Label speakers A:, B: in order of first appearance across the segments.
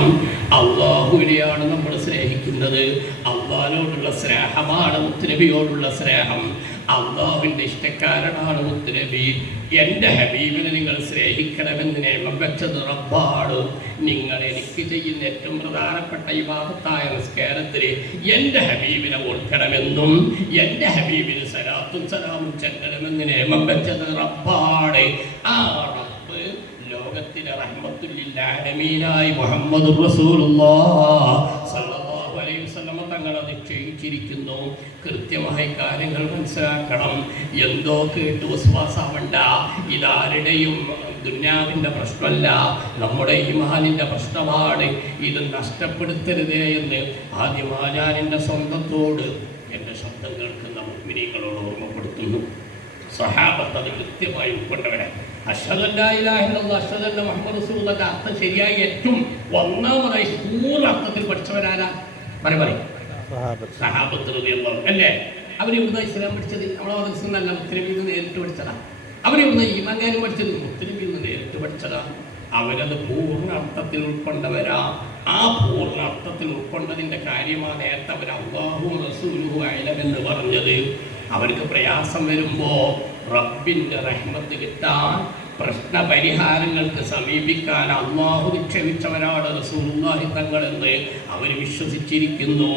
A: സ്നേഹിക്കണം അള്ളാഹുവിനെയാണ് നമ്മൾ സ്നേഹിക്കുന്നത്. അള്ളാഹിനോടുള്ള സ്നേഹമാണ് മുത്തുനബിയോടുള്ള സ്നേഹം. അള്ളാഹുവിന്റെ ഇഷ്ടക്കാരനാണ് മുത്തുനബി. എന്റെ ഹബീബിനെ നിങ്ങൾ സ്നേഹിക്കണമെന്ന് നിയമം വെച്ചത് റബ്ബാണ്. നിങ്ങൾ എനിക്ക് ചെയ്യുന്ന ഏറ്റവും പ്രധാനപ്പെട്ട ഈ ഭാഗത്തായ നിസ്കാരത്തിൽ എന്റെ ഹബീബിനെ ഓർക്കണമെന്നും എന്റെ ഹബീബിന് സലാത്തും സലാമും ചെല്ലണമെന്ന് നിയമം വെച്ചത് റബ്ബാണ്. ആ റഹ്മത്തുല്ലാലമീനായി മുഹമ്മദ് സല്ലല്ലാഹു അലൈഹി വസല്ലമ തങ്ങൾ അത് ക്ഷയിച്ചിരിക്കുന്നു കൃത്യമായി കാര്യങ്ങൾ മനസ്സിലാക്കണം. എന്തോ കേട്ട് വിശ്വാസമുണ്ട ഇതാരുടെയും ദുന്യാവിന്റെ പ്രശ്നമല്ല. നമ്മുടെ ഈമാനിന്റെ പ്രശ്നമാണ്. ഇത് നഷ്ടപ്പെടുത്തരുതേ എന്ന് ആദ്യം ആചാര്യന്റെ സ്വന്തത്തോട് എന്റെ ശബ്ദം കേൾക്കുന്ന മുഗ്മിനികളോട് ഓർമ്മപ്പെടുത്തുന്നു. സഹാബത്ത് അത് കൃത്യമായി ഉൾക്കൊണ്ടവരെ അശ്വതല്ല മുഹമ്മദ് റസൂലിന്റെ അർത്ഥം ശരിയായി ഏറ്റവും ഒന്നാമതായി പൂർണ അർത്ഥത്തിൽ പഠിച്ചവരാരാ? പറ പറയും. അല്ലേ? അവരിവിടുന്ന് ഇസ്ലാം പഠിച്ചത്? നമ്മളെ മദ്രസ നല്ല മുത്തലബിയിൽ നിന്ന് നേരിട്ട് പഠിച്ചതാ. അവരിവിടുന്ന് ഈമാൻകാരും പഠിച്ചത്? മുത്തലബിയിൽ നിന്ന് നേരിട്ട് പഠിച്ചതാ. അവരത് പൂർണ അർത്ഥത്തിൽ ഉൾക്കൊണ്ടവരാ. ആ പൂർണ അർത്ഥത്തിൽ ഉൾക്കൊണ്ടതിന്റെ കാര്യമാണ് നേരത്തെ അവർ അള്ളാഹു റസൂലുഹു അയലമെന്ന് പറഞ്ഞത്. അവർക്ക് പ്രയാസം വരുമ്പോ റബ്ബിന്റെ റഹ്മത്ത് കിട്ടാൻ പ്രശ്ന പരിഹാരങ്ങൾക്ക് സമീപിക്കാൻ അള്ളാഹു നിക്ഷേപിച്ചവരാണ് റസൂലുള്ളാഹി തങ്ങളെന്ന് അവർ വിശ്വസിച്ചിരിക്കുന്നു.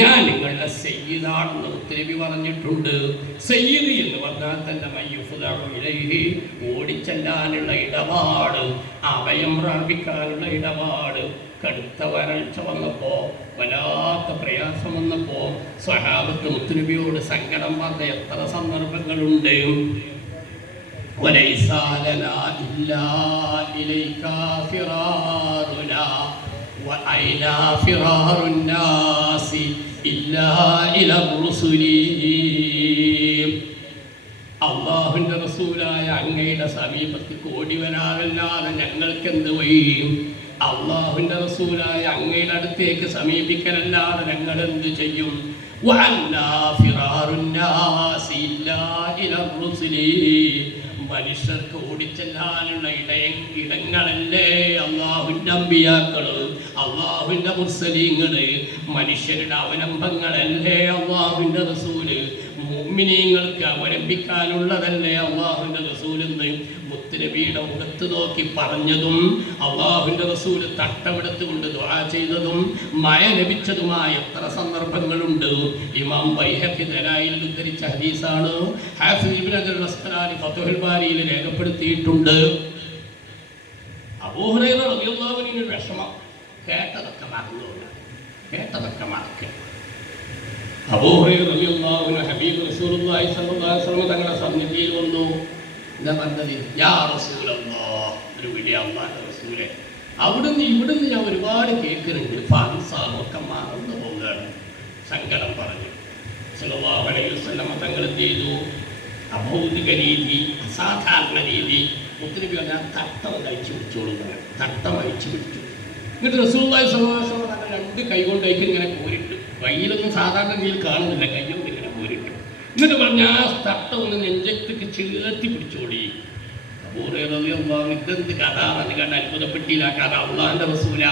A: ഞാൻ നിങ്ങളുടെ സയ്യിദാണെന്ന് ഉത്തരവി പറഞ്ഞിട്ടുണ്ട്. സയ്യിദ് എന്ന് പറഞ്ഞാൽ തന്നെ മയ്യുഫുദഉ ഇലൈഹി ഓടിച്ചെല്ലാനുള്ള ഇടപാട് അഭയം പ്രാപിക്കാനുള്ള ഇടപാട് കടുത്ത വരൾച്ച വന്നപ്പോ വല്ലാത്ത പ്രയാസം വന്നപ്പോൾ സ്വഹാബത്ത് മുത്തുനബിയോട് സങ്കടം പറഞ്ഞ എത്ര സന്ദർഭങ്ങളുണ്ട്. وليس لنا إلا إليك فرارنا وأين فرار الناس إلا إلى الرسل അള്ളാഹുവിൻ്റെ റസൂലായ അങ്ങയുടെ സമീപത്തേക്ക് ഓടി വരാനല്ലാതെ ഞങ്ങൾക്ക് എന്ത് വഴിയും അള്ളാഹുവിൻ്റെ റസൂലായ അങ്ങയുടെ അടുത്തേക്ക് സമീപിക്കലല്ലാതെ ഞങ്ങൾ എന്ത് ചെയ്യും وَأَنَّا فِرَارُ النَّاسِ إِلَّا إِلَى الرُّسُلِ മനുഷ്യർക്ക് ഓടിച്ചെല്ലാനുള്ള ഇടയ ഇടങ്ങളല്ലേ അള്ളാഹുവിന്റെ അമ്പിയാക്കൾ? അള്ളാഹുവിന്റെ മുസ്ലിങ്ങൾ മനുഷ്യരുടെ അവലംബങ്ങളല്ലേ അള്ളാഹുവിന്റെ റസൂൽ? മുഅ്മിനീങ്ങൾക്ക് അവലംബിക്കാനുള്ളതല്ലേ അള്ളാഹുവിന്റെ റസൂലെന്ന്? മുത്തുനബിയുടെ മുഖത്ത് നോക്കി പറഞ്ഞതും അള്ളാഹുവിന്റെ റസൂൽ തട്ടമെടുത്തുകൊണ്ട് ദുആ ചെയ്തതും മയ ലഭിച്ചതുമായ എത്ര സന്ദർഭങ്ങളുണ്ട്. ഇമാം ബൈഹഖി ദലായിൽ ഉദ്ധരിച്ച ഹദീസാണ്. അസ്ഖലാനി ഫത്ഹുൽ ബാരിയിൽ രേഖപ്പെടുത്തിയിട്ടുണ്ട്. അബൂ ഹുറൈറ റളിയല്ലാഹു അൻഹു വിഷമം കേട്ടതൊക്കെ മറന്നു കേട്ടതൊക്കെ മറക്കുക. റസൂലുള്ളാഹി സ്വല്ലല്ലാഹു അലൈഹി വസല്ലം തങ്ങളുടെ സന്നിധിയിൽ വന്നു. യാ റസൂലല്ലാഹ് ഒരു വലിയ അവിടുന്ന് ഇവിടുന്ന് ഞാൻ ഒരുപാട് കേൾക്കുന്നുണ്ട്. ഫാൻസാമൊക്കെ മറന്നു പോവുകയാണ്. സങ്കടം പറഞ്ഞു. സല്ലല്ലാഹു അലൈഹി വസല്ലം തങ്ങൾ ചെയ്തു? അഭൗതിക രീതി അസാധാരണ രീതി. ഒത്തിരി പേര് തട്ടം കഴിച്ചു പിടിച്ചോളൂ തട്ടം അഴിച്ചു പിടിച്ചു. എന്നിട്ട് രണ്ട് കൈ കൊണ്ടേക്ക് ഇങ്ങനെ കോരിട്ടു കയ്യിലൊന്നും സാധാരണ രീതിയിൽ കാണുന്നില്ല. കൈ കൊണ്ട് ഇങ്ങനെ കോരിട്ടു എന്നിട്ട് പറഞ്ഞ ആ തട്ട ഒന്ന് നെഞ്ചത്തേക്ക് ചേർത്തി പിടിച്ചോടി. ഇതെന്ത് കഥ? എന്ന് കണ്ട് അത്ഭുതപ്പെട്ടില്ല കഥ. അള്ളാന്റെ റസൂല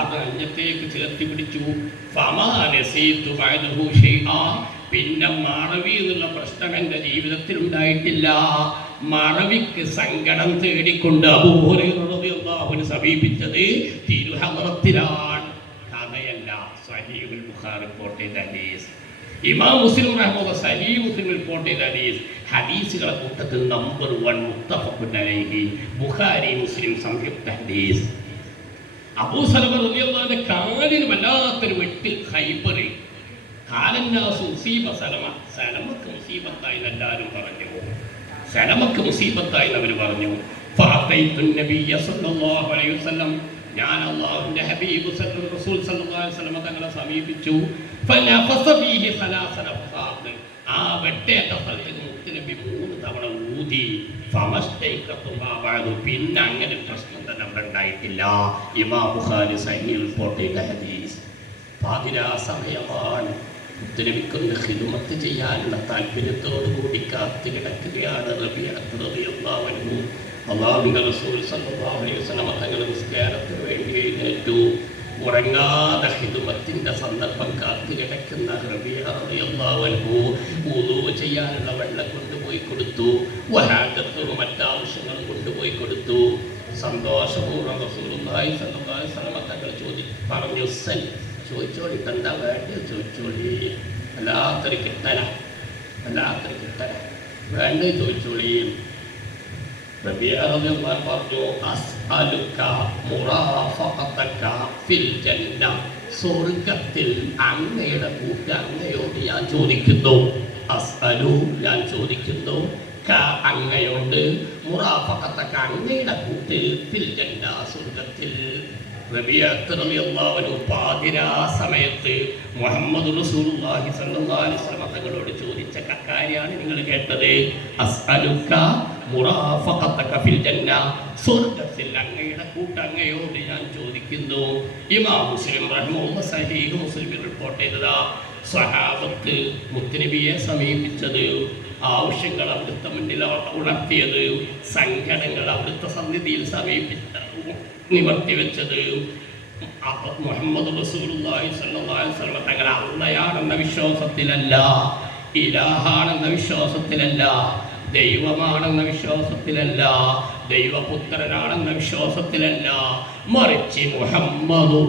A: അത് അഞ്ഞത്തേക്ക് ചേർത്തി പിടിച്ചു. പിന്നെ മറവി എന്നുള്ള പ്രശ്നം എന്റെ ജീവിതത്തിൽ ഉണ്ടായിട്ടില്ല. മറവിക്ക് സങ്കടം തേടിക്കൊണ്ട് അബൂഹുറിന് സമീപിച്ചത് തിരുഹമറത്തിലാണ്. ബുഖാരി റിപ്പോർട്ട് ഹദീസ് ഇമാം മുസ്ലിം റഹ്മുള്ള സഹീ മുസ്ലിം റിപ്പോർട്ട് ഹദീസ് ഹദീസുകളെ കൂട്ടത്തിൽ നമ്പർ വൺ മുത്തഫഖുൻ അലൈഹി ബുഖാരി മുസ്ലിം സംയുക്ത ഹദീസ്. അബൂ സലമ റളിയല്ലാഹുവിന്റെ കാലിന് വല്ലാത്തൊരു വെട്ട് ഖൈബറിൽ. കാലന്നാസ് മുസീബ സലമ. സലമക്ക് മുസീബത്തായി എല്ലാവരും പറഞ്ഞു. സലമക്ക് മുസീബത്തായി അവർ പറഞ്ഞു. ഫഅതൈതു നബിയ്യ സല്ലല്ലാഹു അലൈഹി വസല്ലം ഞാൻ അല്ലാഹുവിന്റെ ഹബീബ് റസൂൽ സല്ലല്ലാഹു അലൈഹി തങ്ങളെ സമീപിച്ചു. ആ വെട്ടേറ്റ സ്ഥലത്തേക്ക് മുത്തുനബി മൂന്ന് തവണ ഊതി. പിന്നെ അങ്ങനെ പ്രശ്നം തന്നെ അവിടെ ഉണ്ടായിട്ടില്ല. ഇമാ ബുഖാരി സൈനിൽ റിപ്പോർട്ട് ഹദീസ്. പാതിരാ സമയമാണ്. ഉത്തരവിക്കുന്ന ഹിദുമത്ത് ചെയ്യാനുള്ള താല്പര്യത്തോടു കൂടി കാത്തു കിടക്കുകയാണ് റബിയത്ത് അൻഹു. അള്ളാഹുവിന്റെ റസൂൽ സല്ലല്ലാഹു അലൈഹി വസല്ലം തങ്ങൾ വേണ്ടി എഴുന്നേറ്റു ഉറങ്ങാതെ ഹിതുമത്തിന്റെ സന്ദർഭം കാത്തു കിടക്കുന്ന ഹൃദയഹു ഊതു ചെയ്യാനുള്ള വെള്ളം കൊണ്ടുപോയി കൊടുത്തു. വഹാജത്തും മറ്റാവശ്യങ്ങൾ കൊണ്ടുപോയി കൊടുത്തു. സന്തോഷപൂർവം റസൂലുള്ളാഹി സ്വല്ലല്ലാഹു അലൈഹി ചോദി പറഞ്ഞു സൽ ചോദിച്ചോളി എന്താ വേണ്ടത് ചോദിച്ചോളി. വല്ലാത്തൊരു കിട്ടല. വല്ലാത്തൊരു കിട്ടല. വേണ്ടത് ചോദിച്ചോളി. റബിയ റളിയല്ലാഹു പറഞ്ഞു അസ്അലുക മുറാഫഖതക ഫിൽ ജന്ന സ്വർഗത്തിൽ അങ്ങയുടെ കൂട്ട് അങ്ങയോട് ഞാൻ ചോദിക്കുന്നു അസ്അലു ഞാൻ ചോദിക്കുന്നു അങ്ങയോട് മുറാഫഖതക അങ്ങയുടെ കൂട്ടിൽ ഫിൽ ജന്ന സമയത്ത് മുഹമ്മദ് റസൂലുള്ളാഹി സ്വല്ലല്ലാഹി അലൈഹി വസല്ലം തങ്ങളോട് ചോദിച്ച കാര്യമാണ് നിങ്ങൾ കേട്ടത്. അസ്അലുക സ്വർഗത്തിൽ അങ്ങയുടെ കൂട്ടങ്ങയോട് ഞാൻ ചോദിക്കുന്നു. ഇമാം മുസ്ലിം സഹീഹ് മുസ്ലിമിൽ റിപ്പോർട്ട് ചെയ്തതാ സഹാബത്ത് മുത്തനബിയെ സമീപിച്ചത് ആവശ്യങ്ങൾ അവിടുത്തെ മുന്നിൽ ഉണർത്തിയത് സങ്കടങ്ങൾ അവിടുത്തെ സന്നിധിയിൽ സമീപിച്ച നിവർത്തി വെച്ചത്. മുഹമ്മദ് അലൈഹി വസല്ലം തങ്ങൾ അള്ളയാണെന്ന വിശ്വാസത്തിലല്ല ഇലാഹാണെന്ന വിശ്വാസത്തിലല്ല ദൈവമാണെന്ന വിശ്വാസത്തിലല്ല ദൈവപുത്രനാണെന്ന വിശ്വാസത്തിലല്ല. മറിച്ച് മുഹമ്മദുർ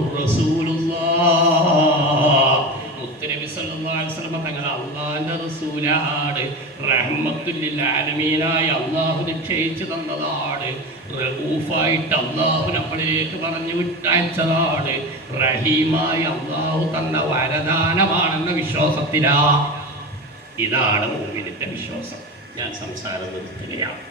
A: തങ്ങൾ അള്ളാഹിന്റെ റസൂലാണ്. റഹ്മത്തുല്ലിൽ ആലമീനായി അള്ളാഹു നിക്ഷയിച്ചു തന്നതാണ്. റഹൂഫായിട്ട് അള്ളാഹു നമ്മളിലേക്ക് പറഞ്ഞു വിട്ടയച്ചതാണ്. റഹീമായി അള്ളാഹു തന്ന വരദാനമാണെന്ന വിശ്വാസത്തിലാ. ഇതാണ് മൂവിനിന്റെ വിശ്വാസം. ഞാൻ സംസാരം നിർത്തുകയാണ്